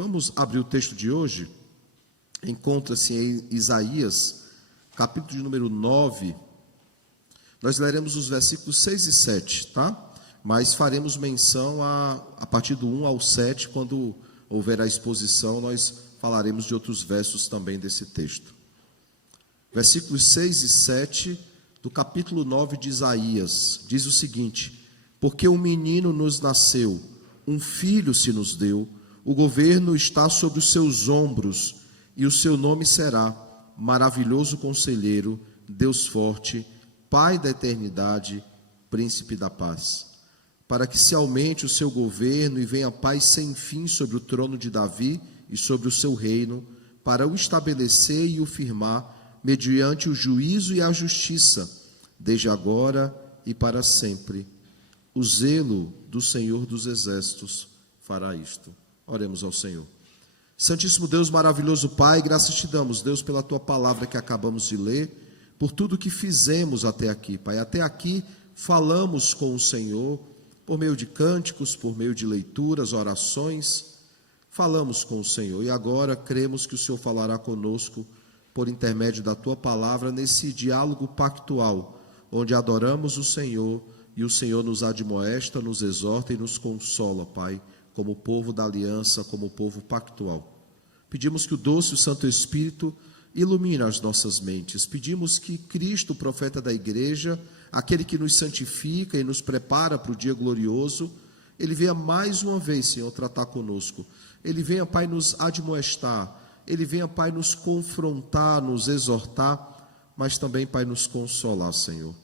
Vamos abrir o texto de hoje. Encontra-se em Isaías, capítulo de número 9. Nós leremos os versículos 6 e 7, tá? Mas faremos menção a partir do 1 ao 7, quando houver a exposição, nós falaremos de outros versos também desse texto. Versículos 6 e 7 do capítulo 9 de Isaías, diz o seguinte: porque um menino nos nasceu, um filho se nos deu, o governo está sobre os seus ombros, e o seu nome será Maravilhoso Conselheiro, Deus Forte, Pai da Eternidade, Príncipe da Paz. Para que se aumente o seu governo e venha paz sem fim sobre o trono de Davi e sobre o seu reino, para o estabelecer e o firmar, mediante o juízo e a justiça, desde agora e para sempre. O zelo do Senhor dos Exércitos fará isto. Oremos ao Senhor. Santíssimo Deus, maravilhoso Pai, graças te damos, Deus, pela tua palavra que acabamos de ler, por tudo que fizemos até aqui, Pai. Até aqui falamos com o Senhor, por meio de cânticos, por meio de leituras, orações, falamos com o Senhor. E agora cremos que o Senhor falará conosco por intermédio da tua palavra, nesse diálogo pactual, onde adoramos o Senhor e o Senhor nos admoesta, nos exorta e nos consola, Pai, como povo da aliança, como povo pactual. Pedimos que o doce e o Santo Espírito ilumine as nossas mentes. Pedimos que Cristo, profeta da igreja, aquele que nos santifica e nos prepara para o dia glorioso, ele venha mais uma vez, Senhor, tratar conosco. Ele venha, Pai, nos admoestar. Ele venha, Pai, nos confrontar, nos exortar, mas também, Pai, nos consolar, Senhor.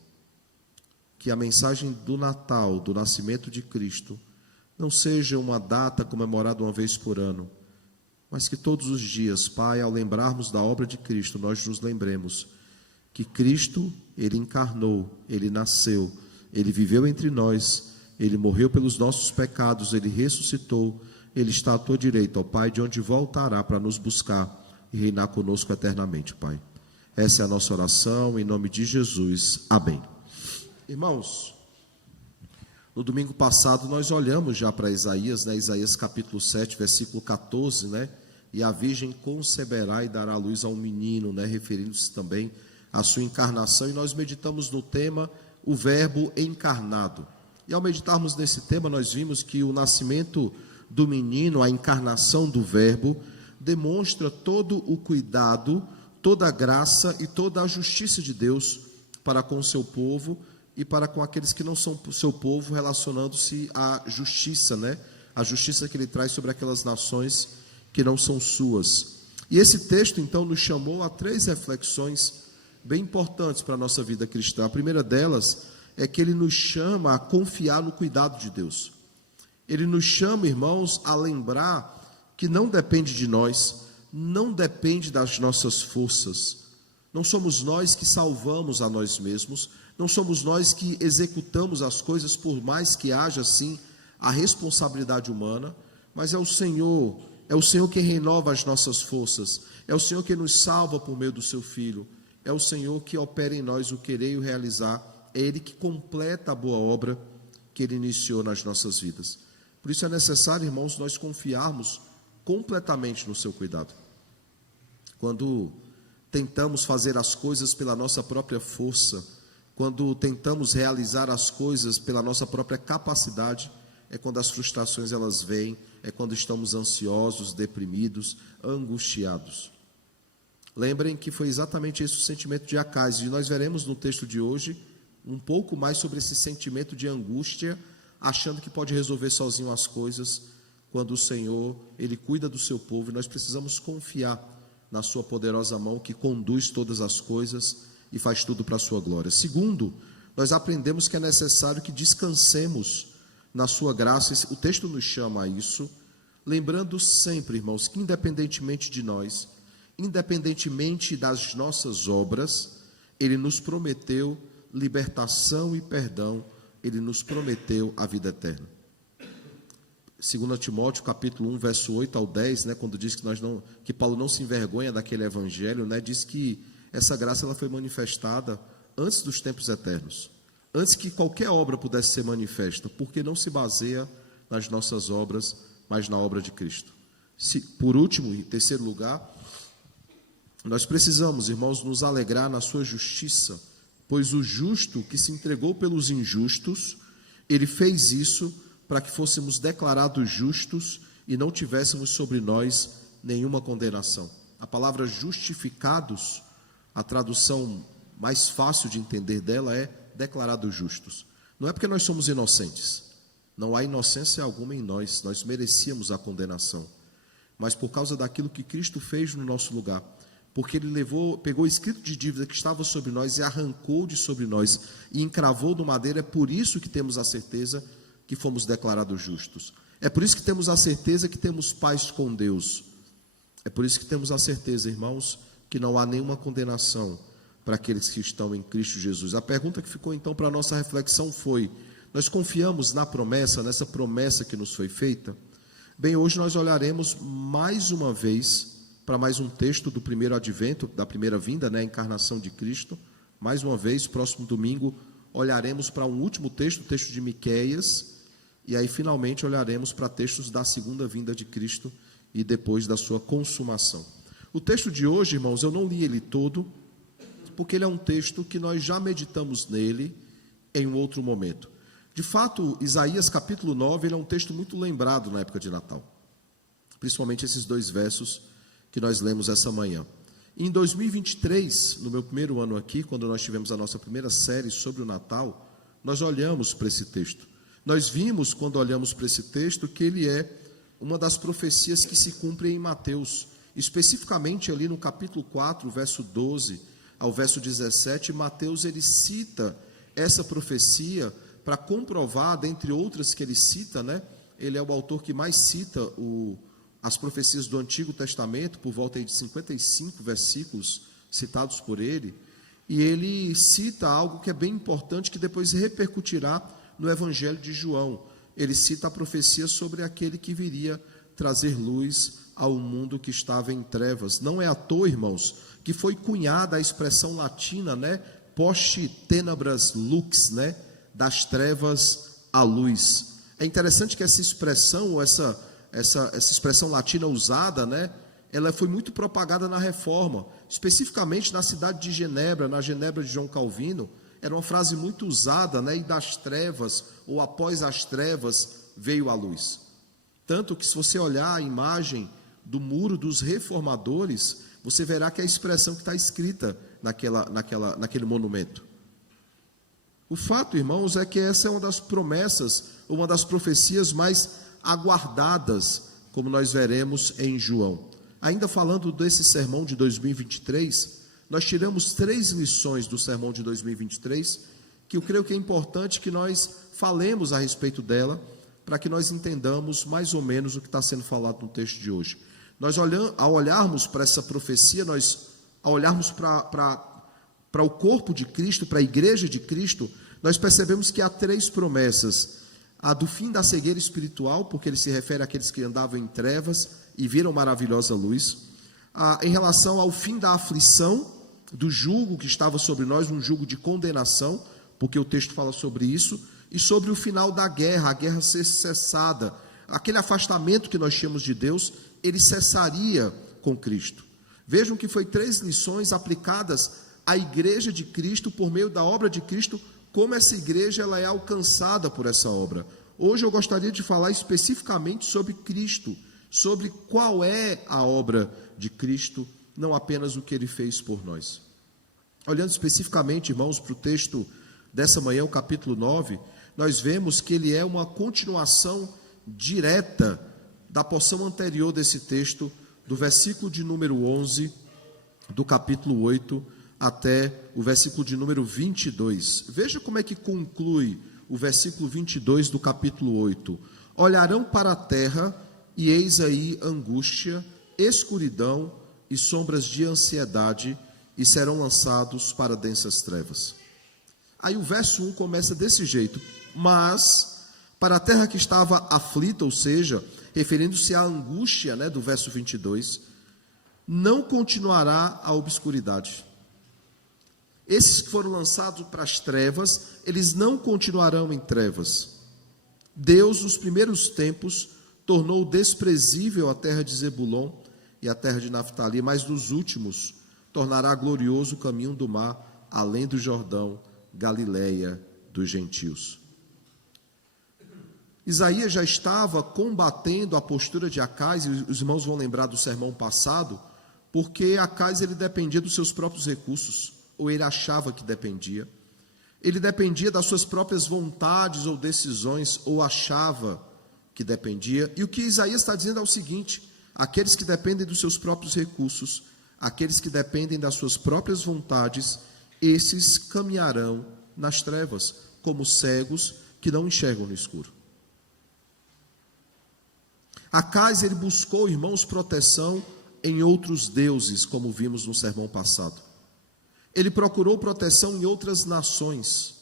Que a mensagem do Natal, do nascimento de Cristo, não seja uma data comemorada uma vez por ano, mas que todos os dias, Pai, ao lembrarmos da obra de Cristo, nós nos lembremos que Cristo, Ele encarnou, Ele nasceu, Ele viveu entre nós, Ele morreu pelos nossos pecados, Ele ressuscitou, Ele está à tua direita, ó Pai, de onde voltará para nos buscar e reinar conosco eternamente, Pai. Essa é a nossa oração, em nome de Jesus. Amém. Irmãos, no domingo passado nós olhamos já para Isaías, Isaías capítulo 7, versículo 14, e a virgem conceberá e dará luz a um menino, referindo-se também à sua encarnação, e nós meditamos no tema, o verbo encarnado. E ao meditarmos nesse tema, nós vimos que o nascimento do menino, a encarnação do verbo, demonstra todo o cuidado, toda a graça e toda a justiça de Deus para com o seu povo, e para com aqueles que não são seu povo, relacionando-se à justiça, a justiça que ele traz sobre aquelas nações que não são suas. E esse texto, então, nos chamou a 3 reflexões bem importantes para a nossa vida cristã. A primeira delas é que ele nos chama a confiar no cuidado de Deus. Ele nos chama, irmãos, a lembrar que não depende de nós, não depende das nossas forças. Não somos nós que salvamos a nós mesmos, não somos nós que executamos as coisas, por mais que haja, sim, a responsabilidade humana, mas é o Senhor quem renova as nossas forças, é o Senhor que nos salva por meio do seu Filho, é o Senhor que opera em nós o querer e o realizar, é Ele que completa a boa obra que Ele iniciou nas nossas vidas. Por isso é necessário, irmãos, nós confiarmos completamente no seu cuidado. Quando tentamos fazer as coisas pela nossa própria força, quando tentamos realizar as coisas pela nossa própria capacidade, é quando as frustrações elas vêm, é quando estamos ansiosos, deprimidos, angustiados. Lembrem que foi exatamente esse o sentimento de Acais, e nós veremos no texto de hoje um pouco mais sobre esse sentimento de angústia, achando que pode resolver sozinho as coisas, quando o Senhor, Ele cuida do seu povo, e nós precisamos confiar na sua poderosa mão que conduz todas as coisas e faz tudo para a sua glória. Segundo, nós aprendemos que é necessário que descansemos na sua graça. O texto nos chama a isso, lembrando sempre, irmãos, que independentemente de nós, independentemente das nossas obras, Ele nos prometeu libertação e perdão, Ele nos prometeu a vida eterna. 2 Timóteo capítulo 1, verso 8 ao 10, quando diz que Paulo não se envergonha daquele evangelho, diz que essa graça ela foi manifestada antes dos tempos eternos, antes que qualquer obra pudesse ser manifesta, porque não se baseia nas nossas obras, mas na obra de Cristo. Por último, em terceiro lugar, nós precisamos, irmãos, nos alegrar na sua justiça, pois o justo que se entregou pelos injustos, ele fez isso para que fôssemos declarados justos e não tivéssemos sobre nós nenhuma condenação. A palavra justificados, a tradução mais fácil de entender dela é declarados justos. Não é porque nós somos inocentes, não há inocência alguma em nós, nós merecíamos a condenação, mas por causa daquilo que Cristo fez no nosso lugar, porque Ele pegou o escrito de dívida que estava sobre nós e arrancou de sobre nós e encravou no madeiro. É por isso que temos a certeza que fomos declarados justos. É por isso que temos a certeza que temos paz com Deus. É por isso que temos a certeza, irmãos, que não há nenhuma condenação para aqueles que estão em Cristo Jesus. A pergunta que ficou então para a nossa reflexão foi: nós confiamos na promessa, nessa promessa que nos foi feita? Bem, hoje nós olharemos mais uma vez para mais um texto do primeiro advento, da primeira vinda, a encarnação de Cristo. Mais uma vez, próximo domingo, olharemos para um último texto, o texto de Miqueias, e aí finalmente olharemos para textos da segunda vinda de Cristo e depois da sua consumação. O texto de hoje, irmãos, eu não li ele todo, porque ele é um texto que nós já meditamos nele em um outro momento. De fato, Isaías capítulo 9, ele é um texto muito lembrado na época de Natal, principalmente esses 2 versos que nós lemos essa manhã. Em 2023, no meu primeiro ano aqui, quando nós tivemos a nossa primeira série sobre o Natal, nós olhamos para esse texto. Nós vimos, quando olhamos para esse texto, que ele é uma das profecias que se cumprem em Mateus, especificamente ali no capítulo 4, verso 12 ao verso 17, Mateus ele cita essa profecia para comprovar, dentre outras que ele cita, ele é o autor que mais cita as profecias do Antigo Testamento, por volta de 55 versículos citados por ele, e ele cita algo que é bem importante, que depois repercutirá no Evangelho de João. Ele cita a profecia sobre aquele que viria trazer luz ao mundo que estava em trevas. Não é à toa, irmãos, que foi cunhada a expressão latina, post tenebras lux, das trevas à luz. É interessante que essa expressão, essa expressão latina usada, ela foi muito propagada na Reforma, especificamente na cidade de Genebra, na Genebra de João Calvino. Era uma frase muito usada, e das trevas, ou após as trevas, veio a luz. Tanto que, se você olhar a imagem do muro dos reformadores, você verá que é a expressão que está escrita naquele monumento. O fato, irmãos, é que essa é uma das promessas, uma das profecias mais aguardadas, como nós veremos em João. Ainda falando desse sermão de 2023, nós tiramos 3 lições do sermão de 2023, que eu creio que é importante que nós falemos a respeito dela, para que nós entendamos mais ou menos o que está sendo falado no texto de hoje. Ao olharmos para essa profecia, ao olharmos para o corpo de Cristo, para a igreja de Cristo, nós percebemos que há 3 promessas: a do fim da cegueira espiritual, porque ele se refere àqueles que andavam em trevas e viram maravilhosa luz; em relação ao fim da aflição, do jugo que estava sobre nós, um jugo de condenação, porque o texto fala sobre isso, e sobre o final da guerra, a guerra ser cessada, aquele afastamento que nós tínhamos de Deus, ele cessaria com Cristo. Vejam que foi 3 lições aplicadas à igreja de Cristo, por meio da obra de Cristo, como essa igreja ela é alcançada por essa obra. Hoje eu gostaria de falar especificamente sobre Cristo, sobre qual é a obra de Cristo, não apenas o que ele fez por nós. Olhando especificamente, irmãos, para o texto dessa manhã, o capítulo 9, nós vemos que ele é uma continuação direta da porção anterior desse texto, do versículo de número 11, do capítulo 8, até o versículo de número 22. Veja como é que conclui o versículo 22 do capítulo 8. Olharão para a terra, e eis aí angústia, escuridão e sombras de ansiedade, e serão lançados para densas trevas. Aí o verso 1 começa desse jeito: mas para a terra que estava aflita, ou seja, referindo-se à angústia, do verso 22, não continuará a obscuridade. Esses que foram lançados para as trevas, eles não continuarão em trevas. Deus, nos primeiros tempos, tornou desprezível a terra de Zebulon e a terra de Naftali, mas dos últimos tornará glorioso o caminho do mar, além do Jordão, Galileia dos gentios. Isaías já estava combatendo a postura de Acais, e os irmãos vão lembrar do sermão passado, porque Acais ele dependia dos seus próprios recursos, ou ele achava que dependia. Ele dependia das suas próprias vontades ou decisões, ou achava que dependia. E o que Isaías está dizendo é o seguinte: aqueles que dependem dos seus próprios recursos, aqueles que dependem das suas próprias vontades, esses caminharão nas trevas, como cegos que não enxergam no escuro. Acais, ele buscou, irmãos, proteção em outros deuses, como vimos no sermão passado. Ele procurou proteção em outras nações,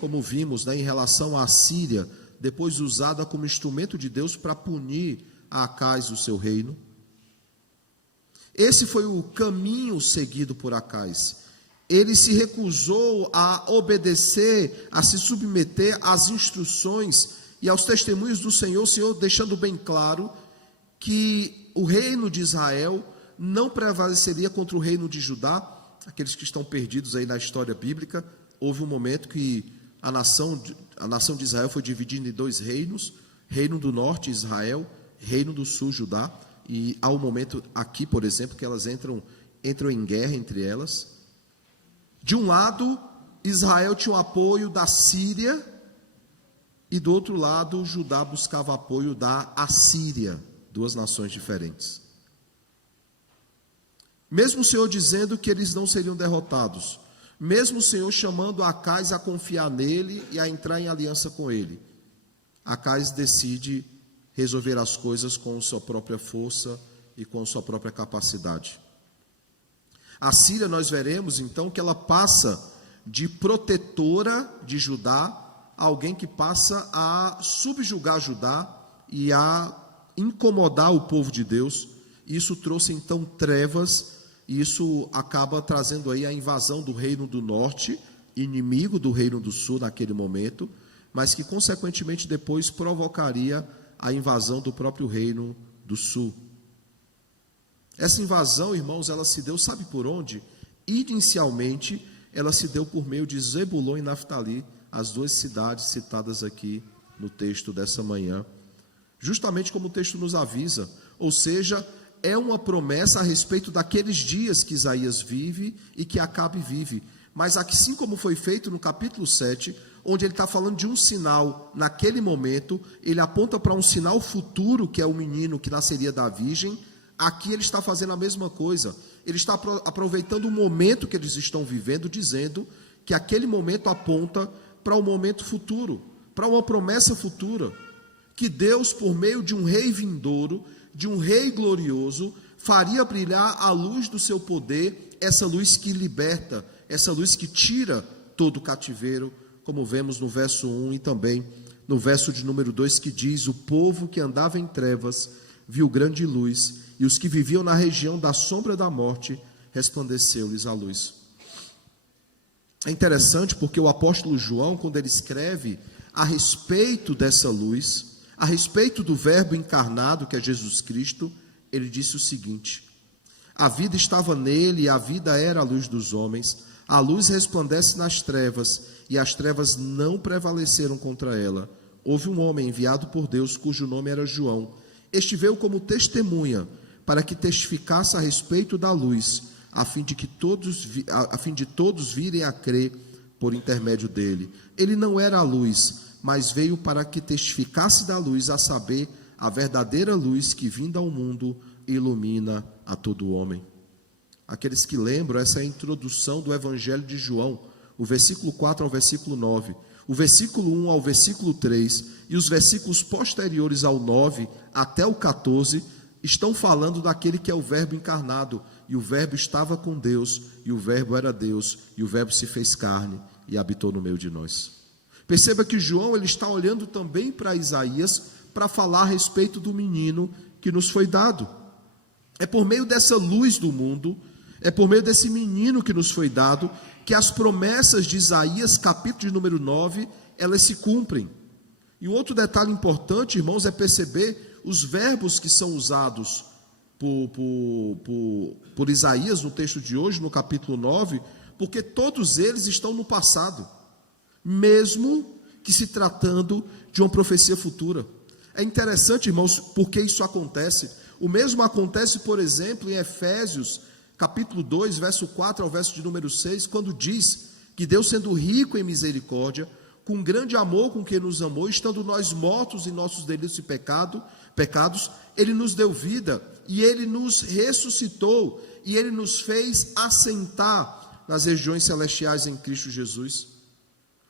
como vimos, em relação à Síria, depois usada como instrumento de Deus para punir a Acais o seu reino. Esse foi o caminho seguido por Acais. Ele se recusou a obedecer, a se submeter às instruções e aos testemunhos do Senhor, o Senhor deixando bem claro que o reino de Israel não prevaleceria contra o reino de Judá. Aqueles que estão perdidos aí na história bíblica, houve um momento que a nação de Israel foi dividida em dois reinos: reino do norte, Israel, reino do sul, Judá. E há um momento aqui, por exemplo, que elas entram em guerra entre elas. De um lado, Israel tinha o apoio da Síria, e do outro lado, Judá buscava apoio da Assíria, duas nações diferentes. Mesmo o Senhor dizendo que eles não seriam derrotados, mesmo o Senhor chamando Acais a confiar nele e a entrar em aliança com ele, Acais decide resolver as coisas com sua própria força e com sua própria capacidade. A Síria, nós veremos então que ela passa de protetora de Judá a alguém que passa a subjugar Judá e a incomodar o povo de Deus. Isso trouxe então trevas, e isso acaba trazendo aí a invasão do reino do norte, inimigo do reino do sul naquele momento, mas que consequentemente depois provocaria a invasão do próprio reino do sul. Essa invasão, irmãos, ela se deu, sabe por onde? Inicialmente, ela se deu por meio de Zebulon e Naftali, as duas cidades citadas aqui no texto dessa manhã, justamente como o texto nos avisa, ou seja, é uma promessa a respeito daqueles dias que Isaías vive e que Acabe vive, mas assim como foi feito no capítulo 7, onde ele está falando de um sinal naquele momento, ele aponta para um sinal futuro, que é o menino que nasceria da virgem. Aqui ele está fazendo a mesma coisa, ele está aproveitando o momento que eles estão vivendo, dizendo que aquele momento aponta para um momento futuro, para uma promessa futura, que Deus, por meio de um rei vindouro, de um rei glorioso, faria brilhar a luz do seu poder, essa luz que liberta, essa luz que tira todo o cativeiro, como vemos no verso 1 e também no verso de número 2, que diz: o povo que andava em trevas viu grande luz, e os que viviam na região da sombra da morte, resplandeceu-lhes a luz. É interessante porque o apóstolo João, quando ele escreve a respeito dessa luz, a respeito do verbo encarnado, que é Jesus Cristo, ele disse o seguinte: a vida estava nele, e a vida era a luz dos homens. A luz resplandece nas trevas, e as trevas não prevaleceram contra ela. Houve um homem enviado por Deus, cujo nome era João. Este veio como testemunha, para que testificasse a respeito da luz, a fim de todos virem a crer por intermédio dele. Ele não era a luz, mas veio para que testificasse da luz, a saber, a verdadeira luz que, vinda ao mundo, ilumina a todo homem. Aqueles que lembram, essa é a introdução do Evangelho de João, o versículo 4 ao versículo 9, o versículo 1 ao versículo 3, e os versículos posteriores ao 9 até o 14, estão falando daquele que é o verbo encarnado, e o verbo estava com Deus, e o verbo era Deus, e o verbo se fez carne, e habitou no meio de nós. Perceba que João, ele está olhando também para Isaías, para falar a respeito do menino que nos foi dado. É por meio dessa luz do mundo, é por meio desse menino que nos foi dado, que as promessas de Isaías, capítulo de número 9, elas se cumprem. E um outro detalhe importante, irmãos, é perceber os verbos que são usados por Isaías no texto de hoje, no capítulo 9, porque todos eles estão no passado, mesmo que se tratando de uma profecia futura. É interessante, irmãos, porque isso acontece. O mesmo acontece, por exemplo, em Efésios, capítulo 2, verso 4 ao verso de número 6, quando diz que Deus, sendo rico em misericórdia, com grande amor com que nos amou, estando nós mortos em nossos delitos e pecados, Ele nos deu vida, e Ele nos ressuscitou, e Ele nos fez assentar nas regiões celestiais em Cristo Jesus.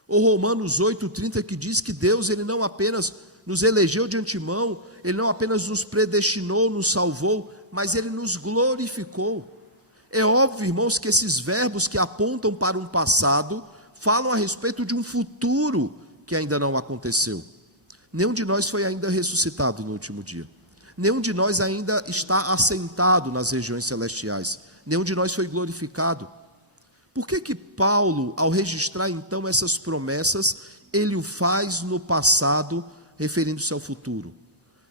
Ou Romanos 8,30, que diz que Deus, Ele não apenas nos elegeu de antemão, Ele não apenas nos predestinou, nos salvou, mas Ele nos glorificou. É óbvio, irmãos, que esses verbos que apontam para um passado falam a respeito de um futuro que ainda não aconteceu. Nenhum de nós foi ainda ressuscitado no último dia. Nenhum de nós ainda está assentado nas regiões celestiais. Nenhum de nós foi glorificado. Por que Paulo, ao registrar então essas promessas, ele o faz no passado, referindo-se ao futuro?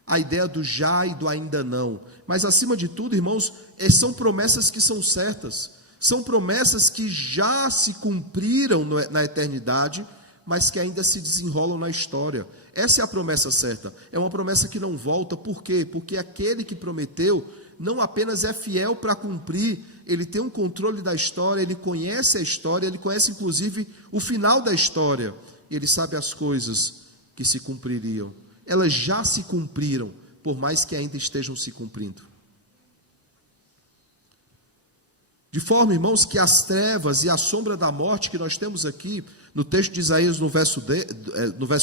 A ideia do já e do ainda não. Mas acima de tudo, irmãos, são promessas que são certas. São promessas que já se cumpriram na eternidade, mas que ainda se desenrolam na história. Essa é a promessa certa. É uma promessa que não volta. Por quê? Porque aquele que prometeu não apenas é fiel para cumprir, ele tem um controle da história, ele conhece a história, ele conhece inclusive o final da história. Ele sabe as coisas que se cumpririam. Elas já se cumpriram, por mais que ainda estejam se cumprindo. De forma, irmãos, que as trevas e a sombra da morte que nós temos aqui, no texto de Isaías, no verso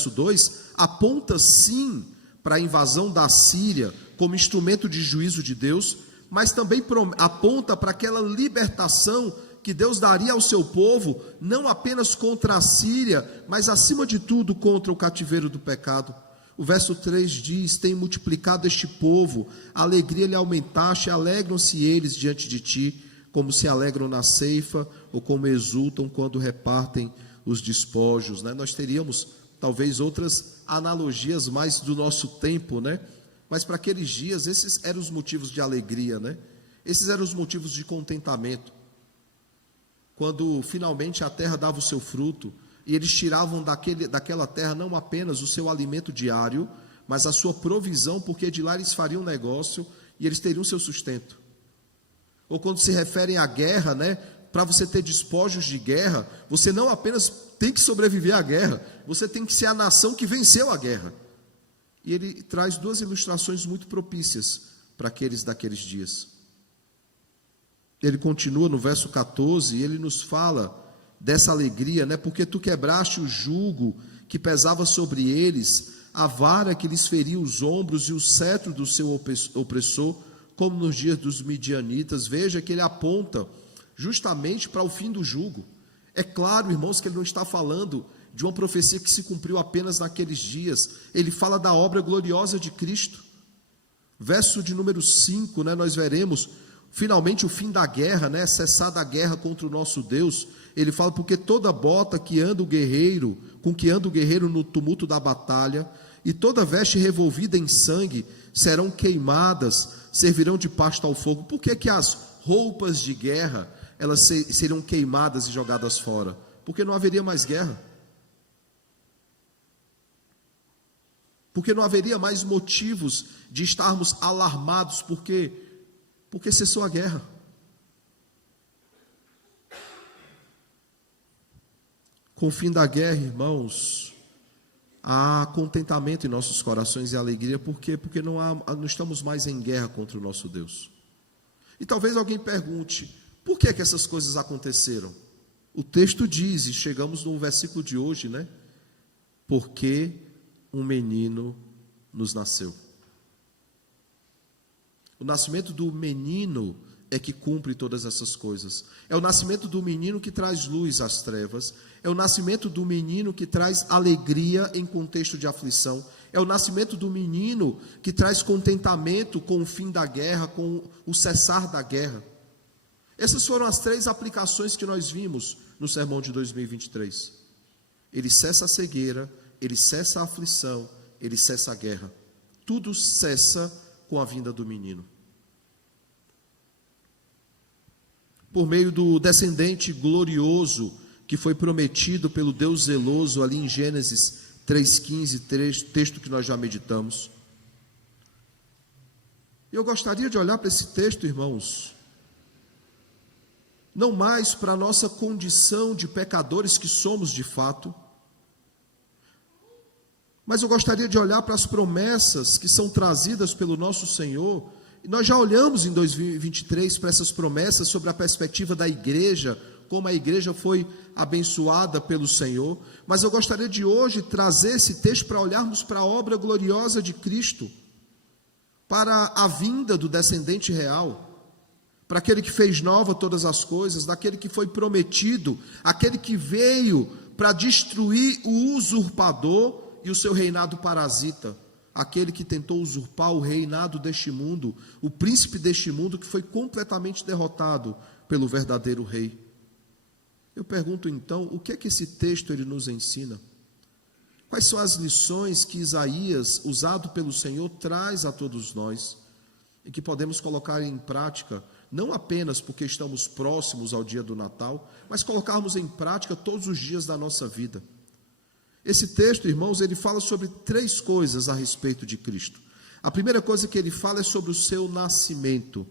2, aponta sim para a invasão da Síria como instrumento de juízo de Deus, mas também aponta para aquela libertação que Deus daria ao seu povo, não apenas contra a Síria, mas acima de tudo contra o cativeiro do pecado. O verso 3 diz: tem multiplicado este povo, a alegria lhe aumentaste, alegram-se eles diante de ti, como se alegram na ceifa, ou como exultam quando repartem os despojos, né? Nós teríamos talvez outras analogias mais do nosso tempo, né? Mas para aqueles dias, esses eram os motivos de alegria, né? Esses eram os motivos de contentamento. Quando finalmente a terra dava o seu fruto, e eles tiravam daquela terra não apenas o seu alimento diário, mas a sua provisão, porque de lá eles fariam negócio e eles teriam seu sustento. Ou quando se referem à guerra, né? Para você ter despojos de guerra, você não apenas tem que sobreviver à guerra, você tem que ser a nação que venceu a guerra. E ele traz duas ilustrações muito propícias para aqueles daqueles dias. Ele continua no verso 14, e ele nos fala dessa alegria, né? Porque tu quebraste o jugo que pesava sobre eles, a vara que lhes feria os ombros e o cetro do seu opressor, como nos dias dos midianitas. Veja que ele aponta justamente para o fim do jugo. É claro, irmãos, que ele não está falando de uma profecia que se cumpriu apenas naqueles dias. Ele fala da obra gloriosa de Cristo. Verso de número 5, né, nós veremos finalmente o fim da guerra, né, cessada a guerra contra o nosso Deus. Ele fala: porque toda bota que anda o guerreiro, com que anda o guerreiro no tumulto da batalha, e toda veste revolvida em sangue serão queimadas, servirão de pasta ao fogo. Por que as roupas de guerra elas seriam queimadas e jogadas fora? Porque não haveria mais guerra. Porque não haveria mais motivos de estarmos alarmados, porque cessou a guerra. Com o fim da guerra, irmãos, há contentamento em nossos corações e alegria. Por quê? Porque não estamos mais em guerra contra o nosso Deus. E talvez alguém pergunte: por que essas coisas aconteceram? O texto diz, e chegamos no versículo de hoje, né? Porque um menino nos nasceu. O nascimento do menino é que cumpre todas essas coisas. É o nascimento do menino que traz luz às trevas. É o nascimento do menino que traz alegria em contexto de aflição. É o nascimento do menino que traz contentamento com o fim da guerra, com o cessar da guerra. Essas foram as 3 aplicações que nós vimos no sermão de 2023. Ele cessa a cegueira, ele cessa a aflição, ele cessa a guerra. Tudo cessa com a vinda do menino. Por meio do descendente glorioso que foi prometido pelo Deus zeloso ali em Gênesis 3,15, texto que nós já meditamos. Eu gostaria de olhar para esse texto, irmãos, não mais para a nossa condição de pecadores que somos de fato, mas eu gostaria de olhar para as promessas que são trazidas pelo nosso Senhor. E nós já olhamos em 2023 para essas promessas sobre a perspectiva da igreja, como a igreja foi abençoada pelo Senhor, mas eu gostaria de hoje trazer esse texto para olharmos para a obra gloriosa de Cristo, para a vinda do descendente real, para aquele que fez nova todas as coisas, daquele que foi prometido, aquele que veio para destruir o usurpador e o seu reinado parasita, aquele que tentou usurpar o reinado deste mundo, o príncipe deste mundo que foi completamente derrotado pelo verdadeiro rei. Eu pergunto então, o que é que esse texto ele nos ensina? Quais são as lições que Isaías, usado pelo Senhor, traz a todos nós e que podemos colocar em prática, não apenas porque estamos próximos ao dia do Natal, mas colocarmos em prática todos os dias da nossa vida? Esse texto, irmãos, ele fala sobre 3 coisas a respeito de Cristo. A primeira coisa que ele fala é sobre o seu nascimento.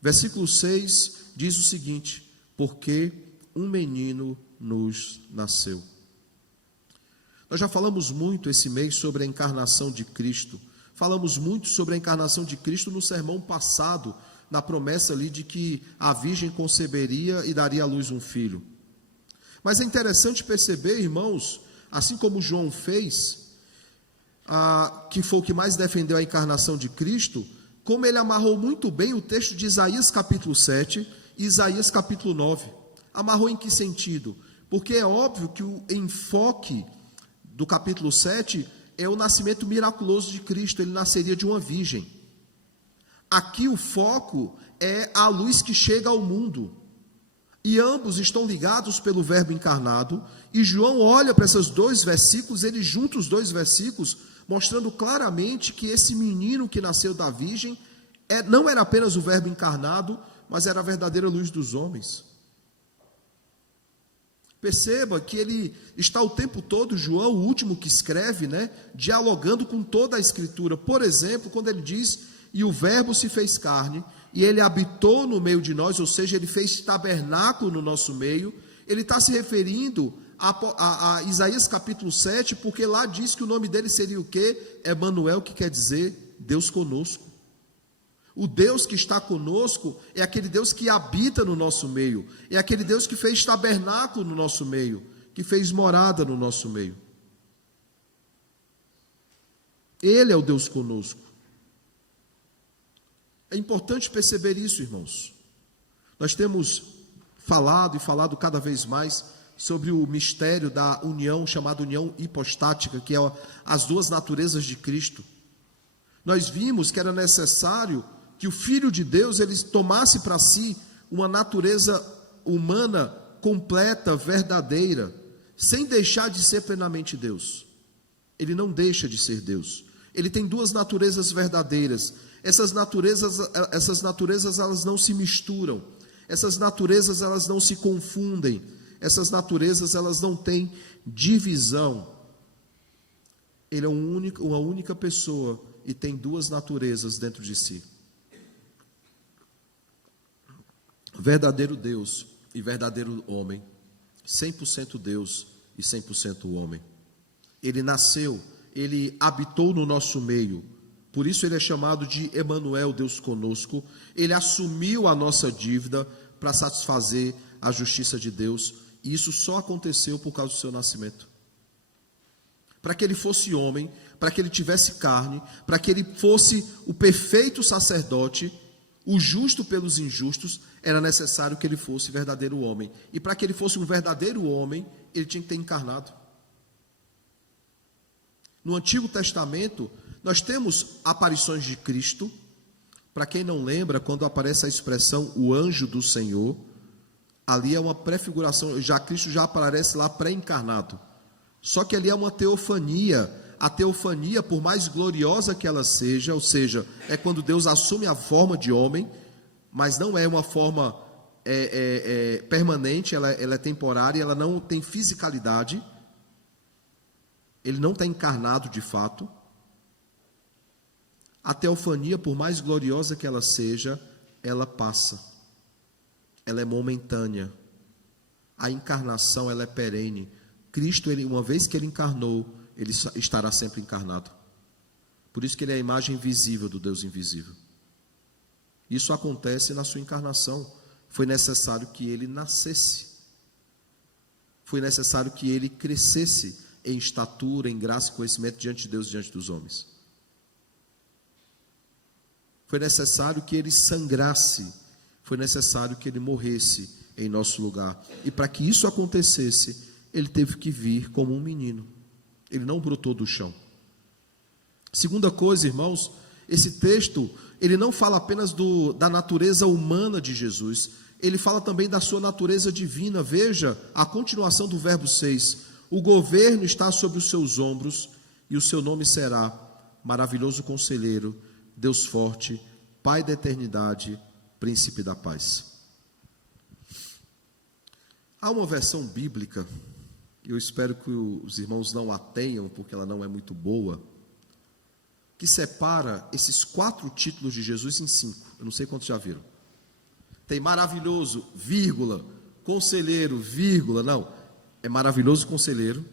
Versículo 6 diz o seguinte: porque um menino nos nasceu. Nós já falamos muito esse mês sobre a encarnação de Cristo. Falamos muito sobre a encarnação de Cristo no sermão passado, na promessa ali de que a virgem conceberia e daria à luz um filho. Mas é interessante perceber, irmãos, assim como João fez, que foi o que mais defendeu a encarnação de Cristo, como ele amarrou muito bem o texto de Isaías capítulo 7 e Isaías capítulo 9. Amarrou em que sentido? Porque é óbvio que o enfoque do capítulo 7 é o nascimento miraculoso de Cristo, ele nasceria de uma virgem. Aqui o foco é a luz que chega ao mundo. E ambos estão ligados pelo verbo encarnado, e João olha para esses 2 versículos, ele junta os 2 versículos, mostrando claramente que esse menino que nasceu da virgem não era apenas o verbo encarnado, mas era a verdadeira luz dos homens. Perceba que ele está o tempo todo, João, o último que escreve, dialogando com toda a Escritura. Por exemplo, quando ele diz, e o verbo se fez carne, e ele habitou no meio de nós, ou seja, ele fez tabernáculo no nosso meio. Ele está se referindo a Isaías capítulo 7, porque lá diz que o nome dele seria o quê? Emanuel, que quer dizer Deus conosco. O Deus que está conosco é aquele Deus que habita no nosso meio, é aquele Deus que fez tabernáculo no nosso meio, que fez morada no nosso meio. Ele é o Deus conosco. É importante perceber isso, irmãos. Nós temos falado e falado cada vez mais sobre o mistério da união, chamada união hipostática, que é as 2 naturezas de Cristo. Nós vimos que era necessário que o Filho de Deus ele tomasse para si uma natureza humana completa, verdadeira, sem deixar de ser plenamente Deus. Ele não deixa de ser Deus. Ele tem 2 naturezas verdadeiras. Essas naturezas elas não se misturam. Essas naturezas elas não se confundem. Essas naturezas elas não têm divisão. Ele é uma única pessoa e tem 2 naturezas dentro de si. Verdadeiro Deus e verdadeiro homem, 100% Deus e 100% homem. Ele nasceu, ele habitou no nosso meio. Por isso ele é chamado de Emanuel, Deus conosco. Ele assumiu a nossa dívida para satisfazer a justiça de Deus. E isso só aconteceu por causa do seu nascimento. Para que ele fosse homem, para que ele tivesse carne, para que ele fosse o perfeito sacerdote, o justo pelos injustos, era necessário que ele fosse verdadeiro homem. E para que ele fosse um verdadeiro homem, ele tinha que ter encarnado. No Antigo Testamento, nós temos aparições de Cristo. Para quem não lembra, quando aparece a expressão o anjo do Senhor, ali é uma prefiguração, Cristo já aparece lá pré-encarnado. Só que ali é uma teofania. A teofania, por mais gloriosa que ela seja, ou seja, é quando Deus assume a forma de homem, mas não é uma forma permanente, ela é temporária, ela não tem fisicalidade, ele não está encarnado de fato. A teofania, por mais gloriosa que ela seja, ela passa, ela é momentânea. A encarnação, ela é perene. Cristo, uma vez que ele encarnou, ele estará sempre encarnado. Por isso que ele é a imagem visível do Deus invisível. Isso acontece na sua encarnação. Foi necessário que ele nascesse. Foi necessário que ele crescesse em estatura, em graça e conhecimento diante de Deus e diante dos homens. Foi necessário que ele sangrasse. Foi necessário que ele morresse em nosso lugar. E para que isso acontecesse, ele teve que vir como um menino. Ele não brotou do chão. Segunda coisa, irmãos, esse texto, ele não fala apenas da natureza humana de Jesus, ele fala também da sua natureza divina. Veja a continuação do verbo 6. O governo está sobre os seus ombros e o seu nome será Maravilhoso Conselheiro, Deus Forte, Pai da Eternidade, Príncipe da Paz. Há uma versão bíblica, eu espero que os irmãos não a tenham, porque ela não é muito boa, que separa esses 4 títulos de Jesus em 5. Eu não sei quantos já viram. Tem maravilhoso, vírgula, conselheiro, vírgula, não. É maravilhoso conselheiro,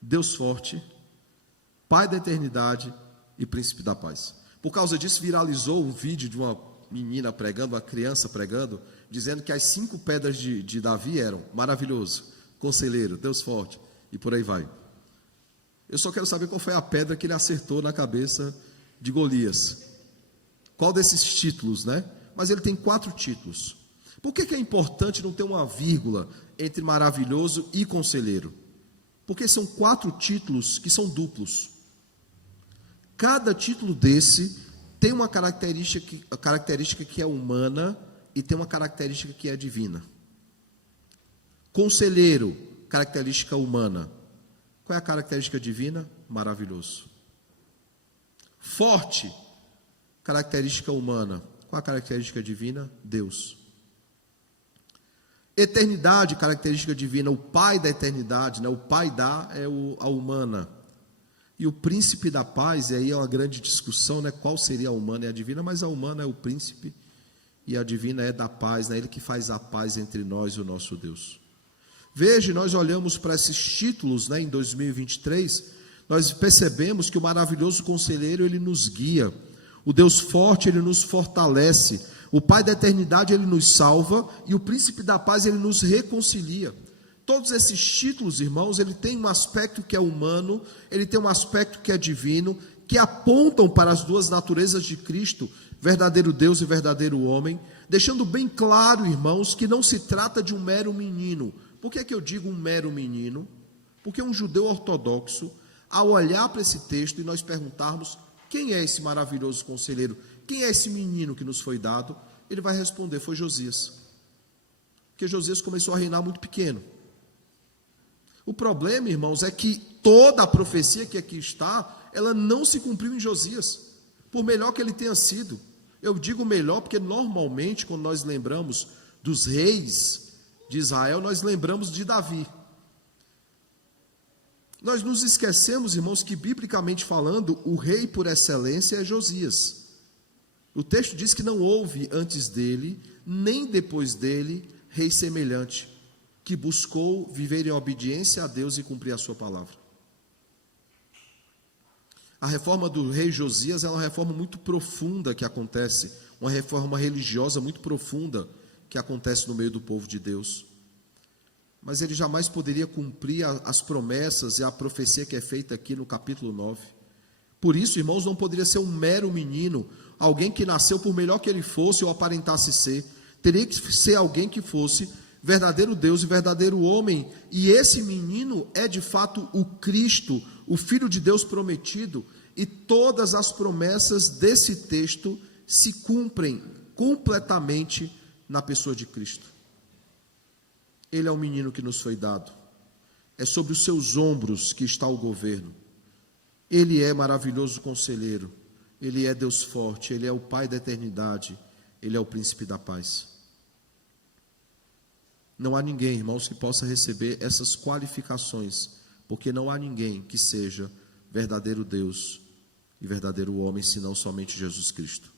Deus forte, Pai da eternidade e Príncipe da paz. Por causa disso, viralizou um vídeo de uma menina pregando, uma criança pregando, dizendo que as 5 pedras de Davi eram maravilhoso, conselheiro, Deus forte, e por aí vai. Eu só quero saber qual foi a pedra que ele acertou na cabeça de Golias. Qual desses títulos, né? Mas ele tem 4 títulos. Por que é importante não ter uma vírgula entre maravilhoso e conselheiro? Porque são 4 títulos que são duplos. Cada título desse tem uma característica que é humana e tem uma característica que é divina. Conselheiro, característica humana. Qual é a característica divina? Maravilhoso. Forte, característica humana. Qual a característica divina? Deus. Eternidade, característica divina. O Pai da eternidade, né? O Pai da é a humana. E o Príncipe da paz, e aí é uma grande discussão, né? Qual seria a humana e a divina, mas a humana é o príncipe e a divina é da paz, né? Ele que faz a paz entre nós e o nosso Deus. Veja, nós olhamos para esses títulos, né, em 2023, nós percebemos que o maravilhoso conselheiro, ele nos guia, o Deus forte, ele nos fortalece, o Pai da eternidade, ele nos salva, e o Príncipe da paz, ele nos reconcilia. Todos esses títulos, irmãos, ele tem um aspecto que é humano, ele tem um aspecto que é divino, que apontam para as 2 naturezas de Cristo, verdadeiro Deus e verdadeiro homem, deixando bem claro, irmãos, que não se trata de um mero menino. Por que eu digo um mero menino? Porque um judeu ortodoxo, ao olhar para esse texto e nós perguntarmos quem é esse maravilhoso conselheiro, quem é esse menino que nos foi dado, ele vai responder, foi Josias. Porque Josias começou a reinar muito pequeno. O problema, irmãos, é que toda a profecia que aqui está, ela não se cumpriu em Josias, por melhor que ele tenha sido. Eu digo melhor porque normalmente quando nós lembramos dos reis de Israel, nós lembramos de Davi. Nós nos esquecemos, irmãos, que biblicamente falando, o rei por excelência é Josias. O texto diz que não houve antes dele, nem depois dele, rei semelhante, que buscou viver em obediência a Deus e cumprir a sua palavra. A reforma do rei Josias é uma reforma muito profunda que acontece, uma reforma religiosa muito profunda que acontece no meio do povo de Deus. Mas ele jamais poderia cumprir as promessas e a profecia que é feita aqui no capítulo 9. Por isso, irmãos, não poderia ser um mero menino, alguém que nasceu por melhor que ele fosse ou aparentasse ser. Teria que ser alguém que fosse verdadeiro Deus e verdadeiro homem. E esse menino é de fato o Cristo, o Filho de Deus prometido. E todas as promessas desse texto se cumprem completamente na pessoa de Cristo. Ele é o menino que nos foi dado. é sobre os seus ombros que está o governo. Ele é maravilhoso conselheiro, Ele é Deus forte, Ele é o Pai da eternidade, Ele é o príncipe da paz. Não há ninguém, irmãos, que possa receber essas qualificações, porque não há ninguém que seja verdadeiro Deus e verdadeiro homem, senão somente Jesus Cristo.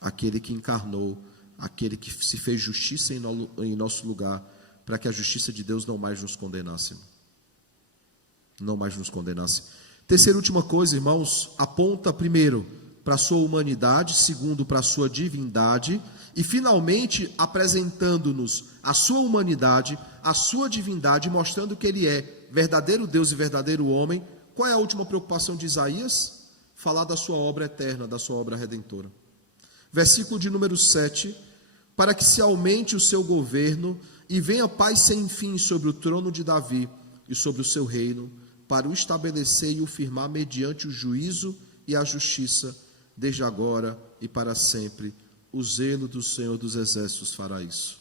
Aquele que encarnou, aquele que se fez justiça em nosso lugar, para que a justiça de Deus não mais nos condenasse. Não mais nos condenasse. Terceira e última coisa, irmãos, aponta primeiro para a sua humanidade, segundo para a sua divindade, e finalmente apresentando-nos a sua humanidade, a sua divindade, mostrando que Ele é verdadeiro Deus e verdadeiro homem. Qual é a última preocupação de Isaías? Falar da sua obra eterna, da sua obra redentora. Versículo de número 7, para que se aumente o seu governo e venha paz sem fim sobre o trono de Davi e sobre o seu reino, para o estabelecer e o firmar mediante o juízo e a justiça, desde agora e para sempre. O zelo do Senhor dos Exércitos fará isso.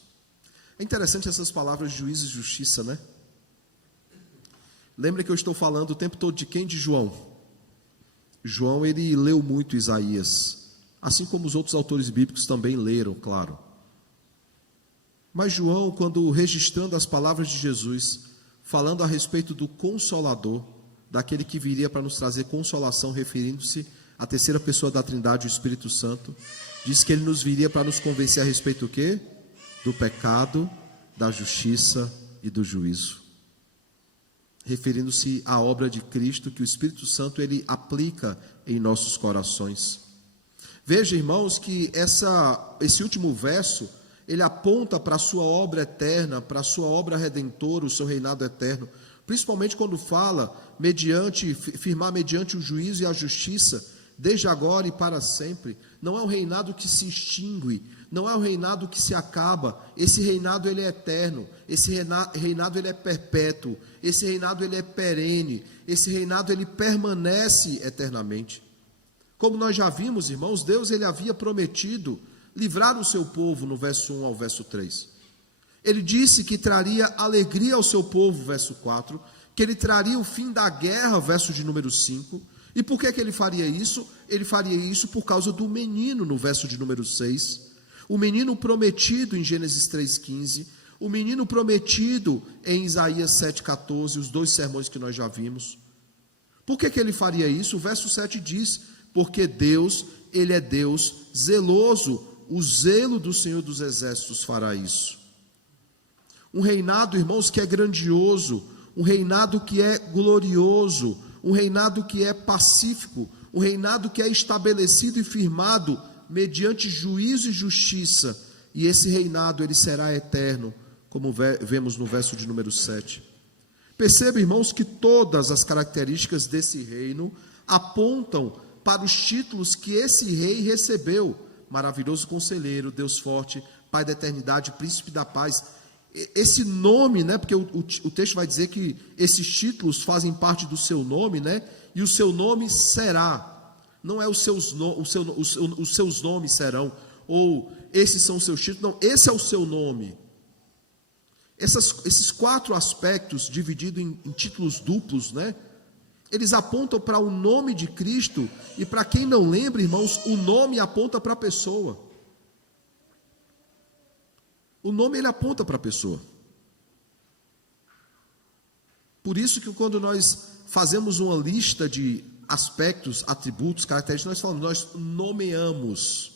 É interessante essas palavras juízo e justiça, né? Lembra que eu estou falando o tempo todo de quem? De João. João, ele leu muito Isaías, assim como os outros autores bíblicos também leram, claro. Mas João, quando registrando as palavras de Jesus, falando a respeito do Consolador, daquele que viria para nos trazer consolação, referindo-se à terceira pessoa da Trindade, o Espírito Santo, diz que ele nos viria para nos convencer a respeito do quê? Do pecado, da justiça e do juízo. Referindo-se à obra de Cristo, que o Espírito Santo ele aplica em nossos corações. Veja, irmãos, que esse último verso, ele aponta para a sua obra eterna, para a sua obra redentora, o seu reinado eterno, principalmente quando fala firmar mediante o juízo e a justiça, desde agora e para sempre. Não é um reinado que se extingue, não é um reinado que se acaba. Esse reinado ele é eterno, esse reinado ele é perpétuo, esse reinado ele é perene, esse reinado ele permanece eternamente. Como nós já vimos, irmãos, Deus ele havia prometido livrar o seu povo no verso 1 ao verso 3. Ele disse que traria alegria ao seu povo, verso 4, que ele traria o fim da guerra, verso de número 5. E por que ele faria isso? Ele faria isso por causa do menino, no verso de número 6. O menino prometido em Gênesis 3,15. O menino prometido em Isaías 7,14, os dois sermões que nós já vimos. Por que ele faria isso? O verso 7 diz, porque Deus, ele é Deus zeloso, o zelo do Senhor dos Exércitos fará isso. Um reinado, irmãos, que é grandioso, um reinado que é glorioso, um reinado que é pacífico, um reinado que é estabelecido e firmado mediante juízo e justiça, e esse reinado ele será eterno, como vemos no verso de número 7. Perceba, irmãos, que todas as características desse reino apontam para os títulos que esse rei recebeu: maravilhoso conselheiro, Deus forte, Pai da eternidade, príncipe da paz. Esse nome, né, porque o texto vai dizer que esses títulos fazem parte do seu nome, né, e o seu nome será, não é os seus nomes serão, ou esses são os seus títulos, não, esse é o seu nome. Esses quatro aspectos, divididos em títulos duplos, né, eles apontam para o nome de Cristo, e para quem não lembra, irmãos, o nome aponta para a pessoa. O nome ele aponta para a pessoa. Por isso que quando nós fazemos uma lista de aspectos, atributos, características, nós falamos, nós nomeamos.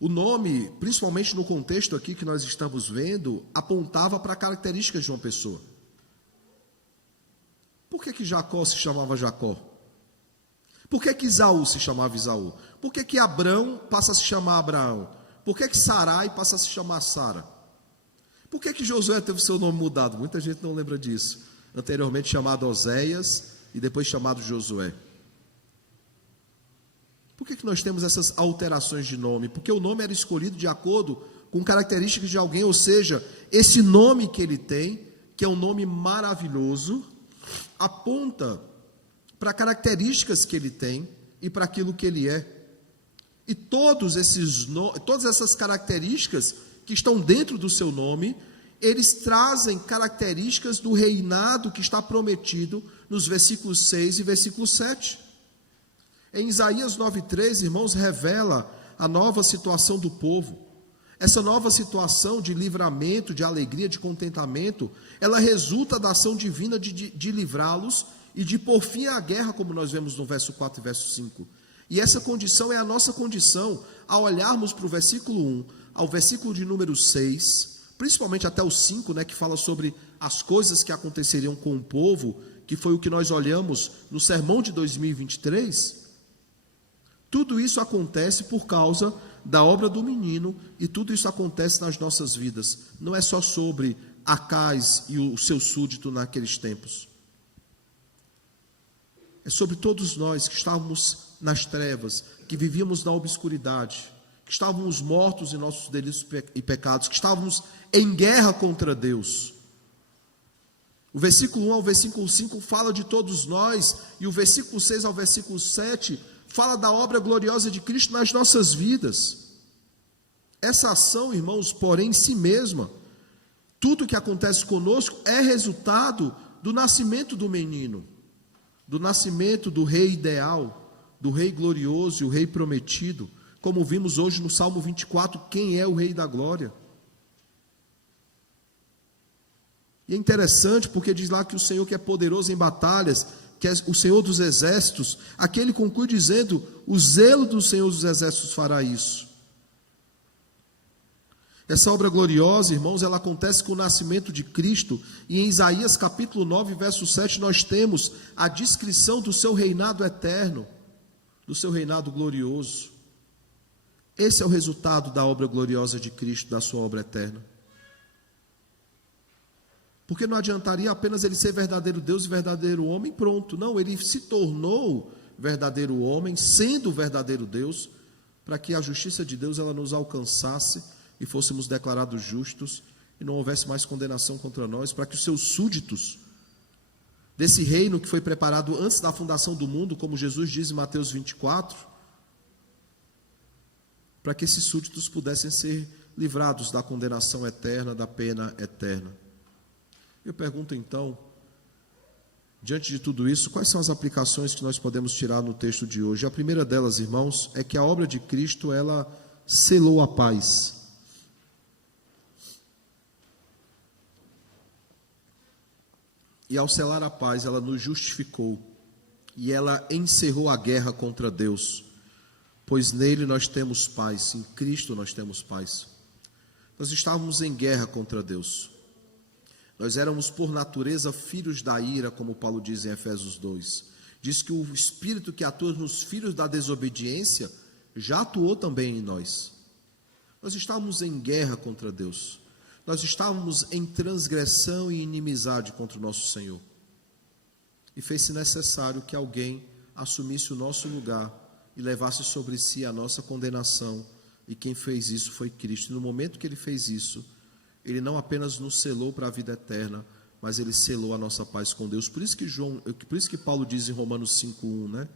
O nome, principalmente no contexto aqui que nós estamos vendo, apontava para características de uma pessoa. Por que Jacó se chamava Jacó? Por que Isaú se chamava Isaú? Por que Abrão passa a se chamar Abraão? Por que Sarai passa a se chamar Sara? Por que Josué teve seu nome mudado? Muita gente não lembra disso. Anteriormente chamado Oséias e depois chamado Josué. Por que nós temos essas alterações de nome? Porque o nome era escolhido de acordo com características de alguém, ou seja, esse nome que ele tem, que é um nome maravilhoso, aponta para características que ele tem e para aquilo que ele é. E todas essas características que estão dentro do seu nome, eles trazem características do reinado que está prometido nos versículos 6 e versículo 7. Em Isaías 9,3, irmãos, revela a nova situação do povo. Essa nova situação de livramento, de alegria, de contentamento, ela resulta da ação divina de livrá-los e de pôr fim à guerra, como nós vemos no verso 4 e verso 5. E essa condição é a nossa condição ao olharmos para o versículo 1 ao versículo de número 6, principalmente até o 5, que fala sobre as coisas que aconteceriam com o povo, que foi o que nós olhamos no sermão de 2023. Tudo isso acontece por causa da obra do menino, e tudo isso acontece nas nossas vidas. Não é só sobre Acais e o seu súdito naqueles tempos. É sobre todos nós que estávamos nas trevas, que vivíamos na obscuridade, que estávamos mortos em nossos delitos e pecados, que estávamos em guerra contra Deus. O versículo 1 ao versículo 5 fala de todos nós, e o versículo 6 ao versículo 7 fala da obra gloriosa de Cristo nas nossas vidas. Essa ação, irmãos, porém, em si mesma, tudo que acontece conosco é resultado do nascimento do menino, do nascimento do rei ideal, do rei glorioso e o rei prometido, como vimos hoje no Salmo 24, quem é o rei da glória? E é interessante porque diz lá que o Senhor que é poderoso em batalhas, que é o Senhor dos exércitos, aqui ele conclui dizendo, o zelo do Senhor dos exércitos fará isso. Essa obra gloriosa, irmãos, ela acontece com o nascimento de Cristo, e em Isaías capítulo 9, verso 7, nós temos a descrição do seu reinado eterno, do seu reinado glorioso. Esse é o resultado da obra gloriosa de Cristo, da sua obra eterna. Porque não adiantaria apenas ele ser verdadeiro Deus e verdadeiro homem, pronto. Não, ele se tornou verdadeiro homem, sendo verdadeiro Deus, para que a justiça de Deus ela nos alcançasse e fôssemos declarados justos e não houvesse mais condenação contra nós, para que os seus súditos, desse reino que foi preparado antes da fundação do mundo, como Jesus diz em Mateus 24, para que esses súditos pudessem ser livrados da condenação eterna, da pena eterna. Eu pergunto então, diante de tudo isso, quais são as aplicações que nós podemos tirar no texto de hoje? A primeira delas, irmãos, é que a obra de Cristo, ela selou a paz. E ao selar a paz, ela nos justificou, e ela encerrou a guerra contra Deus, pois nele nós temos paz, em Cristo nós temos paz. Nós estávamos em guerra contra Deus. Nós éramos por natureza filhos da ira, como Paulo diz em Efésios 2. Diz que o Espírito que atua nos filhos da desobediência já atuou também em nós. Nós estávamos em guerra contra Deus. Nós estávamos em transgressão e inimizade contra o nosso Senhor. E fez-se necessário que alguém assumisse o nosso lugar e levasse sobre si a nossa condenação. E quem fez isso foi Cristo. E no momento que ele fez isso, ele não apenas nos selou para a vida eterna, mas ele selou a nossa paz com Deus. Por isso que Paulo diz em Romanos 5:1,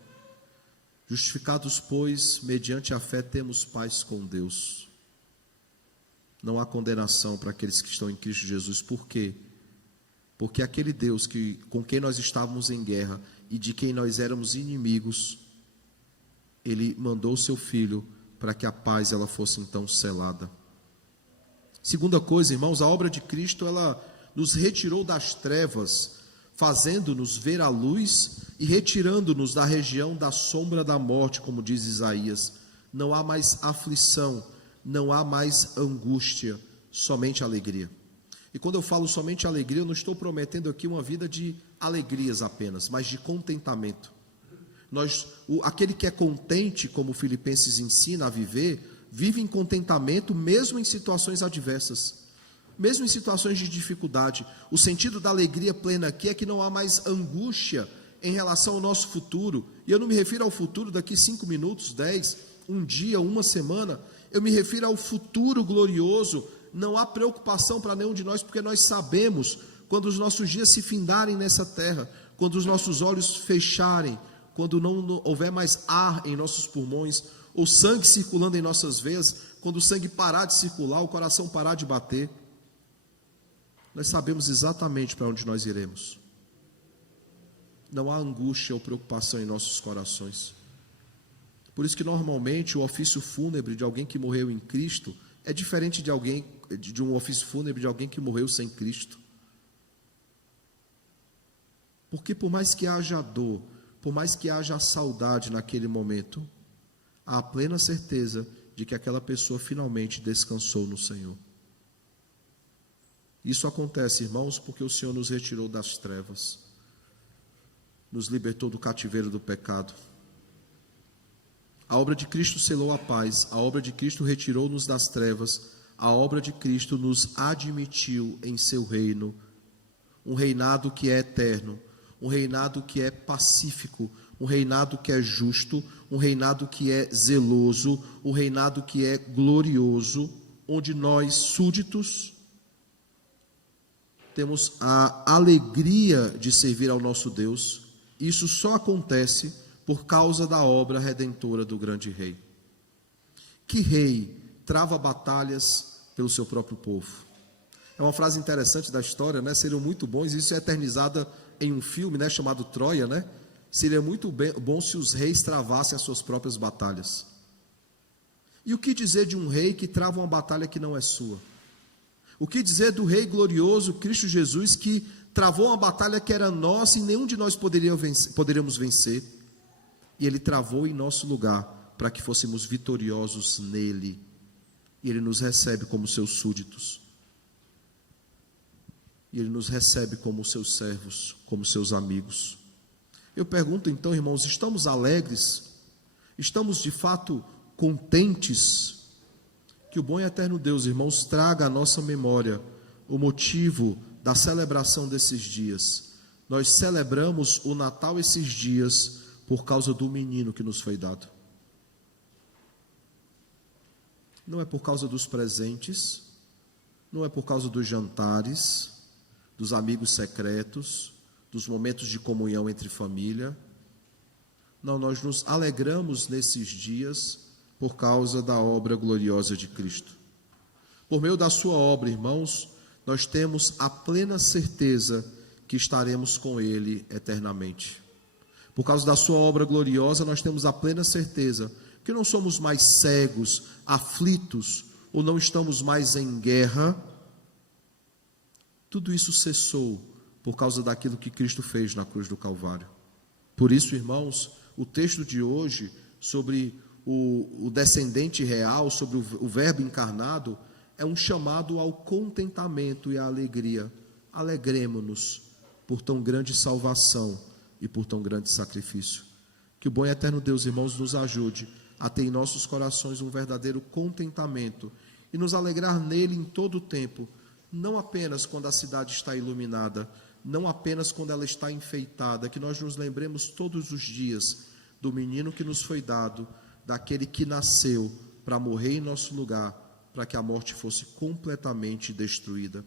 Justificados, pois, mediante a fé temos paz com Deus. Não há condenação para aqueles que estão em Cristo Jesus. Por quê? Porque aquele Deus com quem nós estávamos em guerra e de quem nós éramos inimigos, ele mandou o seu Filho para que a paz ela fosse então selada. Segunda coisa, irmãos, a obra de Cristo, ela nos retirou das trevas, fazendo-nos ver a luz e retirando-nos da região da sombra da morte, como diz Isaías. Não há mais aflição, não há mais angústia, somente alegria. E quando eu falo somente alegria, eu não estou prometendo aqui uma vida de alegrias apenas, mas de contentamento. Aquele que é contente, como Filipenses ensina a viver, vive em contentamento mesmo em situações adversas, mesmo em situações de dificuldade. O sentido da alegria plena aqui é que não há mais angústia em relação ao nosso futuro. E eu não me refiro ao futuro daqui 5 minutos, 10, um dia, uma semana. Eu me refiro ao futuro glorioso. Não há preocupação para nenhum de nós, porque nós sabemos, quando os nossos dias se findarem nessa terra, quando os nossos olhos fecharem, quando não houver mais ar em nossos pulmões, o sangue circulando em nossas veias, quando o sangue parar de circular, o coração parar de bater, Nós sabemos exatamente para onde nós iremos. Não há angústia ou preocupação em nossos corações. Por isso que normalmente o ofício fúnebre de alguém que morreu em Cristo é diferente de um ofício fúnebre de alguém que morreu sem Cristo. Porque por mais que haja dor, por mais que haja saudade naquele momento, há a plena certeza de que aquela pessoa finalmente descansou no Senhor. Isso acontece, irmãos, porque o Senhor nos retirou das trevas, nos libertou do cativeiro do pecado. A obra de Cristo selou a paz, a obra de Cristo retirou-nos das trevas, a obra de Cristo nos admitiu em seu reino, um reinado que é eterno, um reinado que é pacífico, um reinado que é justo, um reinado que é zeloso, um reinado que é glorioso, onde nós, súditos, temos a alegria de servir ao nosso Deus. Isso só acontece por causa da obra redentora do grande rei. Que rei trava batalhas pelo seu próprio povo? É uma frase interessante da história, né? Seriam muito bons, isso é eternizada em um filme, né, chamado Troia, né? Seria muito bom se os reis travassem as suas próprias batalhas. E o que dizer de um rei que trava uma batalha que não é sua? O que dizer do rei glorioso, Cristo Jesus, que travou uma batalha que era nossa e nenhum de nós poderíamos vencer? E ele travou em nosso lugar, para que fôssemos vitoriosos nele. E ele nos recebe como seus súditos. E ele nos recebe como seus servos, como seus amigos. Eu pergunto então, irmãos, estamos alegres? Estamos de fato contentes? Que o bom e eterno Deus, irmãos, traga à nossa memória o motivo da celebração desses dias. Nós celebramos o Natal esses dias por causa do menino que nos foi dado. Não é por causa dos presentes, não é por causa dos jantares, dos amigos secretos, dos momentos de comunhão entre família. Não, nós nos alegramos nesses dias por causa da obra gloriosa de Cristo. Por meio da sua obra, irmãos, nós temos a plena certeza que estaremos com Ele eternamente. Por causa da sua obra gloriosa, nós temos a plena certeza que não somos mais cegos, aflitos, ou não estamos mais em guerra. Tudo isso cessou por causa daquilo que Cristo fez na cruz do Calvário. Por isso, irmãos, o texto de hoje sobre o descendente real, sobre o verbo encarnado, é um chamado ao contentamento e à alegria. Alegremo-nos por tão grande salvação e por tão grande sacrifício. Que o bom e eterno Deus, irmãos, nos ajude a ter em nossos corações um verdadeiro contentamento e nos alegrar nele em todo o tempo, não apenas quando a cidade está iluminada, não apenas quando ela está enfeitada, que nós nos lembremos todos os dias do menino que nos foi dado, daquele que nasceu para morrer em nosso lugar, para que a morte fosse completamente destruída.